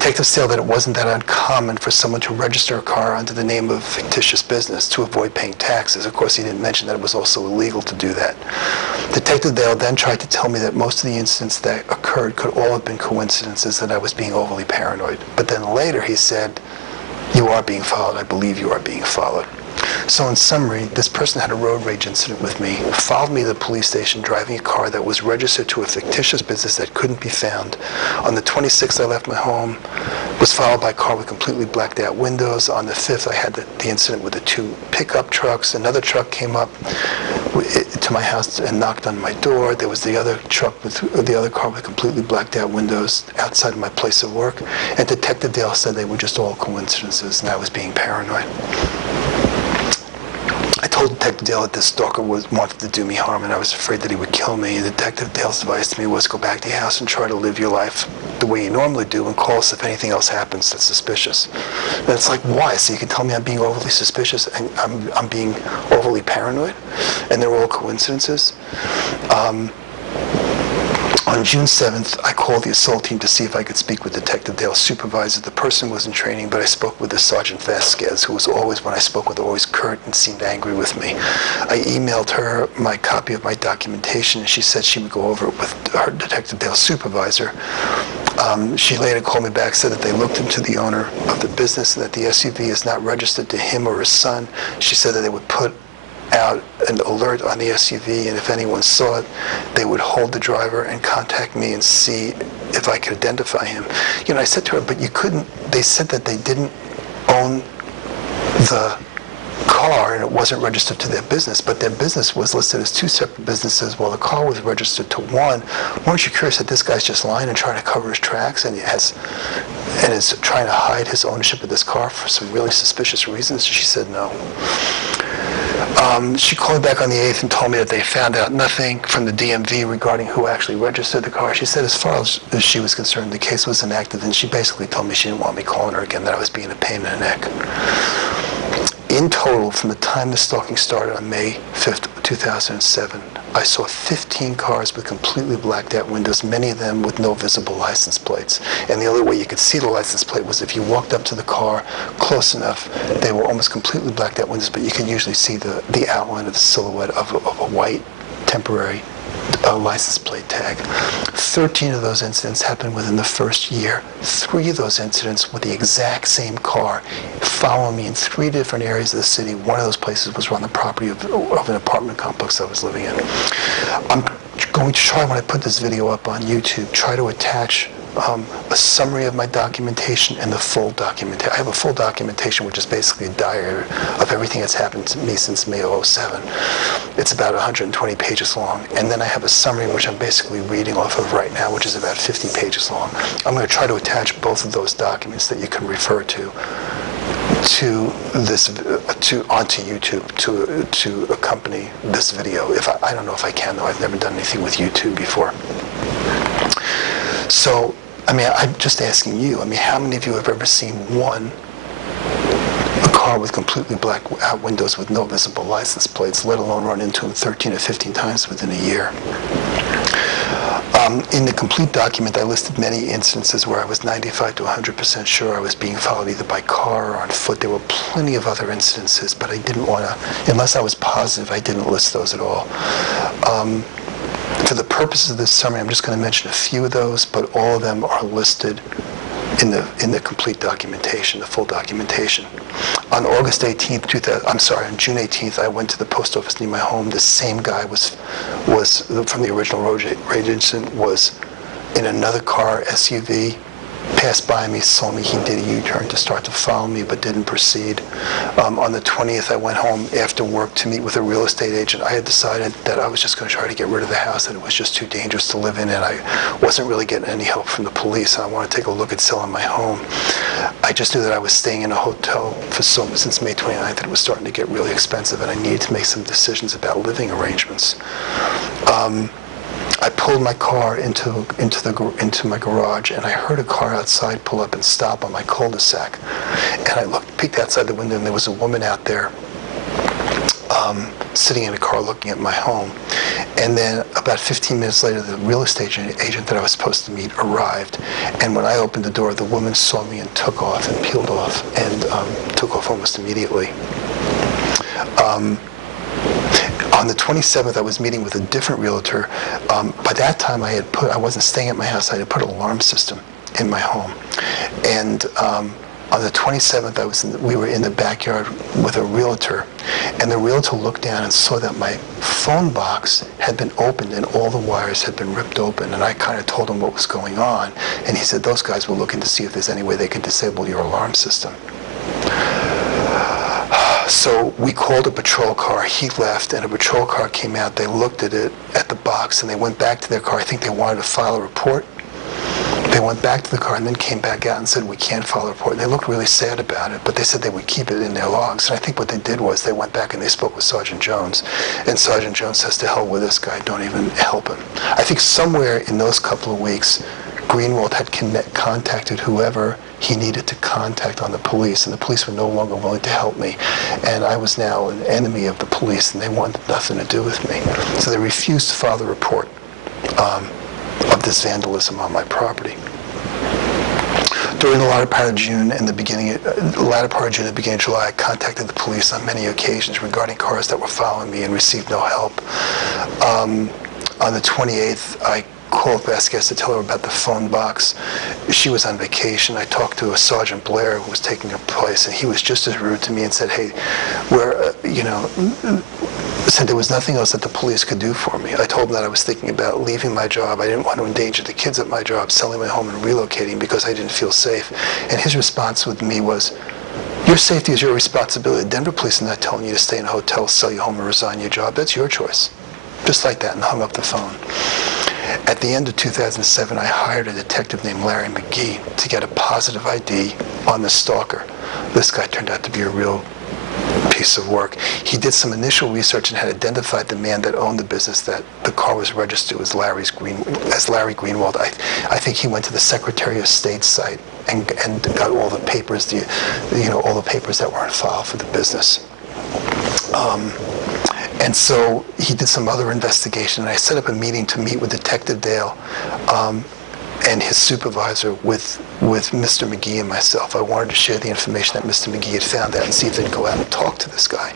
Detectives said that it wasn't that uncommon for someone to register a car under the name of a fictitious business to avoid paying taxes. Of course, he didn't mention that it was also illegal to do that. Detective Dale then tried to tell me that most of the incidents that occurred could all have been coincidences, that I was being overly paranoid. But then later he said, "You are being followed. I believe you are being followed." So in summary, this person had a road rage incident with me, followed me to the police station driving a car that was registered to a fictitious business that couldn't be found. On the 26th, I left my home, was followed by a car with completely blacked out windows. On the 5th, I had the incident with the 2 pickup trucks. Another truck came up to my house and knocked on my door. There was the other car with completely blacked out windows outside of my place of work. And Detective Dale said they were just all coincidences and I was being paranoid. I told Detective Dale that this stalker wanted to do me harm and I was afraid that he would kill me. And Detective Dale's advice to me was go back to your house and try to live your life the way you normally do and call us if anything else happens that's suspicious. And it's like, why? So you can tell me I'm being overly suspicious and I'm being overly paranoid and they're all coincidences? On June 7th, I called the assault team to see if I could speak with Detective Dale's supervisor. The person was in training, but I spoke with the Sergeant Vasquez, who was always, when I spoke with her, always curt and seemed angry with me. I emailed her my copy of my documentation, and she said she would go over it with her Detective Dale's supervisor. She later called me back, said that they looked into the owner of the business and that the SUV is not registered to him or his son. She said that they would put out an alert on the SUV, and if anyone saw it, they would hold the driver and contact me and see if I could identify him. You know, I said to her, but you couldn't, they said that they didn't own the car and it wasn't registered to their business, but their business was listed as 2 separate businesses while the car was registered to one. Weren't you curious that this guy's just lying and trying to cover his tracks and is trying to hide his ownership of this car for some really suspicious reasons? She said no. She called me back on the 8th and told me that they found out nothing from the DMV regarding who actually registered the car. She said as far as she was concerned, the case was inactive, and she basically told me she didn't want me calling her again, that I was being a pain in the neck. In total, from the time the stalking started on May 5th, 2007, I saw 15 cars with completely blacked out windows, many of them with no visible license plates. And the only way you could see the license plate was if you walked up to the car close enough. They were almost completely blacked out windows, but you could usually see the outline of the silhouette of a white temporary license plate tag. 13 of those incidents happened within the first year. 3 of those incidents with the exact same car following me in 3 different areas of the city. One of those places was on the property of an apartment complex I was living in. I'm going to try, when I put this video up on YouTube, try to attach a summary of my documentation and the full documentation. I have a full documentation, which is basically a diary of everything that's happened to me since May of 2007. It's about 120 pages long. And then I have a summary, which I'm basically reading off of right now, which is about 50 pages long. I'm going to try to attach both of those documents that you can refer to this, onto YouTube to accompany this video. I don't know if I can, though. I've never done anything with YouTube before. So, I mean, I'm just asking you, I mean, how many of you have ever seen a car with completely black out windows with no visible license plates, let alone run into them 13 or 15 times within a year? In the complete document, I listed many instances where I was 95 to 100% sure I was being followed either by car or on foot. There were plenty of other incidences, but I didn't want to, unless I was positive, I didn't list those at all. For the purposes of this summary, I'm just going to mention a few of those, but all of them are listed in the complete documentation, the full documentation. On August 18th, on June 18th, I went to the post office near my home. The same guy was from the original road rage incident, was in another car, SUV, passed by me, saw me. He did a U-turn to start to follow me, but didn't proceed. On the 20th, I went home after work to meet with a real estate agent. I had decided that I was just going to try to get rid of the house, that it was just too dangerous to live in, and I wasn't really getting any help from the police, and I wanted to take a look at selling my home. I just knew that I was staying in a hotel since May 29th, that it was starting to get really expensive, and I needed to make some decisions about living arrangements. I pulled my car into my garage, and I heard a car outside pull up and stop on my cul-de-sac. And I peeked outside the window, and there was a woman out there sitting in a car looking at my home. And then about 15 minutes later, the real estate agent that I was supposed to meet arrived. And when I opened the door, the woman saw me and took off and peeled off and took off almost immediately. On the 27th, I was meeting with a different realtor. By that time, I wasn't staying at my house. I had put an alarm system in my home. And on the 27th, we were in the backyard with a realtor, and the realtor looked down and saw that my phone box had been opened and all the wires had been ripped open. And I kind of told him what was going on, and he said those guys were looking to see if there's any way they could disable your alarm system. So we called a patrol car. He left, and a patrol car came out. They looked at it, at the box, and they went back to their car. I think they wanted to file a report. They went back to the car and then came back out and said, we can't file a report. And they looked really sad about it, but they said they would keep it in their logs. And I think what they did was they went back and they spoke with Sergeant Jones. And Sergeant Jones says, to hell with this guy, don't even help him. I think somewhere in those couple of weeks, Greenwald had contacted whoever he needed to contact on the police, and the police were no longer willing to help me. And I was now an enemy of the police, and they wanted nothing to do with me. So they refused to file the report of this vandalism on my property. During the latter part of June and the beginning of July, I contacted the police on many occasions regarding cars that were following me and received no help. On the 28th, I called Vasquez to tell her about the phone box. She was on vacation. I talked to a Sergeant Blair who was taking her place, and he was just as rude to me and said, hey, said there was nothing else that the police could do for me. I told him that I was thinking about leaving my job. I didn't want to endanger the kids at my job, selling my home and relocating because I didn't feel safe. And his response with me was, your safety is your responsibility. The Denver police are not telling you to stay in a hotel, sell your home, or resign your job. That's your choice. Just like that, and hung up the phone. At the end of 2007, I hired a detective named Larry McGee to get a positive ID on the stalker. This guy turned out to be a real piece of work. He did some initial research and had identified the man that owned the business that the car was registered as Larry Greenwald. I think he went to the Secretary of State's site and got all the papers, all the papers that were on file for the business. And so he did some other investigation, and I set up a meeting to meet with Detective Dale and his supervisor with Mr. McGee and myself. I wanted to share the information that Mr. McGee had found out and see if they'd go out and talk to this guy.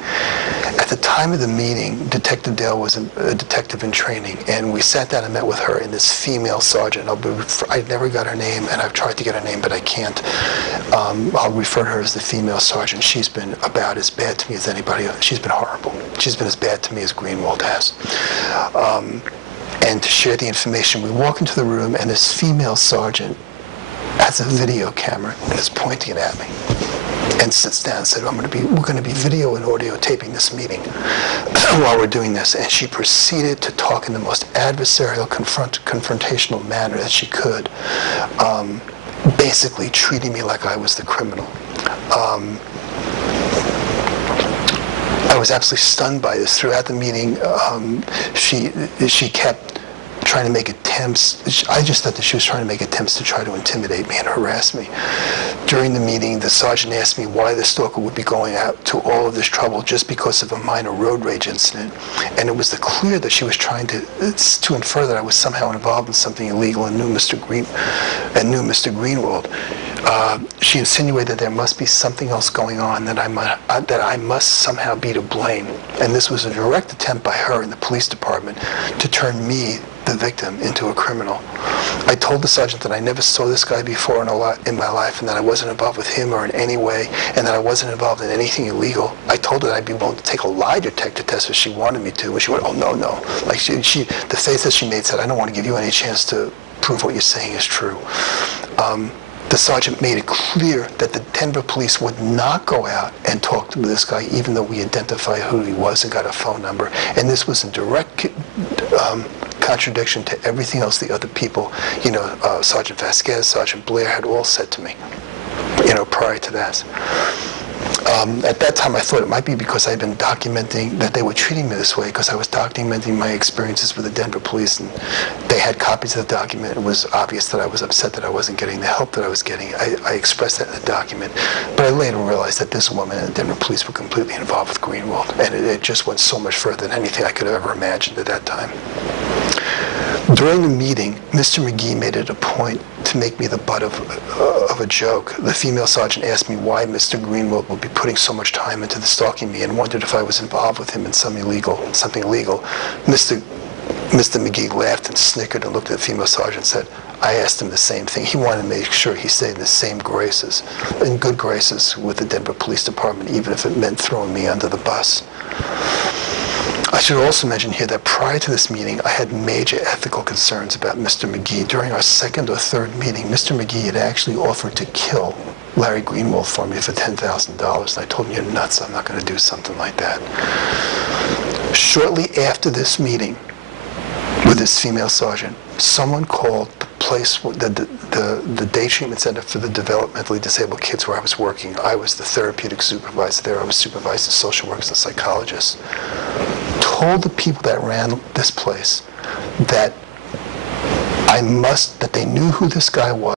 At the time of the meeting, Detective Dale was a detective in training, and we sat down and met with her and this female sergeant. I never got her name, and I've tried to get her name, but I can't. I'll refer to her as the female sergeant. She's been about as bad to me as anybody else. She's been horrible. She's been as bad to me as Greenwald has. And to share the information, we walk into the room, and this female sergeant has a video camera and is pointing it at me, and sits down and said, we're going to be video and audio taping this meeting while we're doing this. And she proceeded to talk in the most adversarial, confrontational manner that she could, basically treating me like I was the criminal. I was absolutely stunned by this. Throughout the meeting, she kept trying to make attempts. I just thought that she was trying to make attempts to try to intimidate me and harass me. During the meeting, the sergeant asked me why the stalker would be going out to all of this trouble just because of a minor road rage incident. And it was clear that she was trying to infer that I was somehow involved in something illegal and knew Mr. Greenwald. She insinuated there must be something else going on, that I must somehow be to blame. And this was a direct attempt by her in the police department to turn me, the victim, into a criminal. I told the sergeant that I never saw this guy before in my life, and that I wasn't involved with him or in any way, and that I wasn't involved in anything illegal. I told her that I'd be willing to take a lie detector test if she wanted me to, and she went, oh, no. Like the face that she made said, I don't want to give you any chance to prove what you're saying is true. The sergeant made it clear that the Denver police would not go out and talk to this guy, even though we identified who he was and got a phone number. And this was in direct contradiction to everything else the other people, Sergeant Vasquez, Sergeant Blair had all said to me, prior to that. At that time, I thought it might be because I had been documenting that they were treating me this way, because I was documenting my experiences with the Denver police, and they had copies of the document. It was obvious that I was upset that I wasn't getting the help that I was getting. I expressed that in the document. But I later realized that this woman and the Denver police were completely involved with Greenwald, and it just went so much further than anything I could have ever imagined at that time. During the meeting, Mr. McGee made it a point to make me the butt of a joke. The female sergeant asked me why Mr. Greenwald would be putting so much time into the stalking me and wondered if I was involved with him in something illegal. Mr. McGee laughed and snickered and looked at the female sergeant and said, I asked him the same thing. He wanted to make sure he stayed in the same graces, in good graces with the Denver Police Department, even if it meant throwing me under the bus. I should also mention here that prior to this meeting, I had major ethical concerns about Mr. McGee. During our second or third meeting, Mr. McGee had actually offered to kill Larry Greenwald for me for $10,000. I told him, you're nuts, I'm not going to do something like that. Shortly after this meeting with this female sergeant, someone called the place, the day treatment center for the developmentally disabled kids where I was working. I was the therapeutic supervisor there. I was supervising social workers and psychologists. Told the people that ran this place that they knew who this guy was.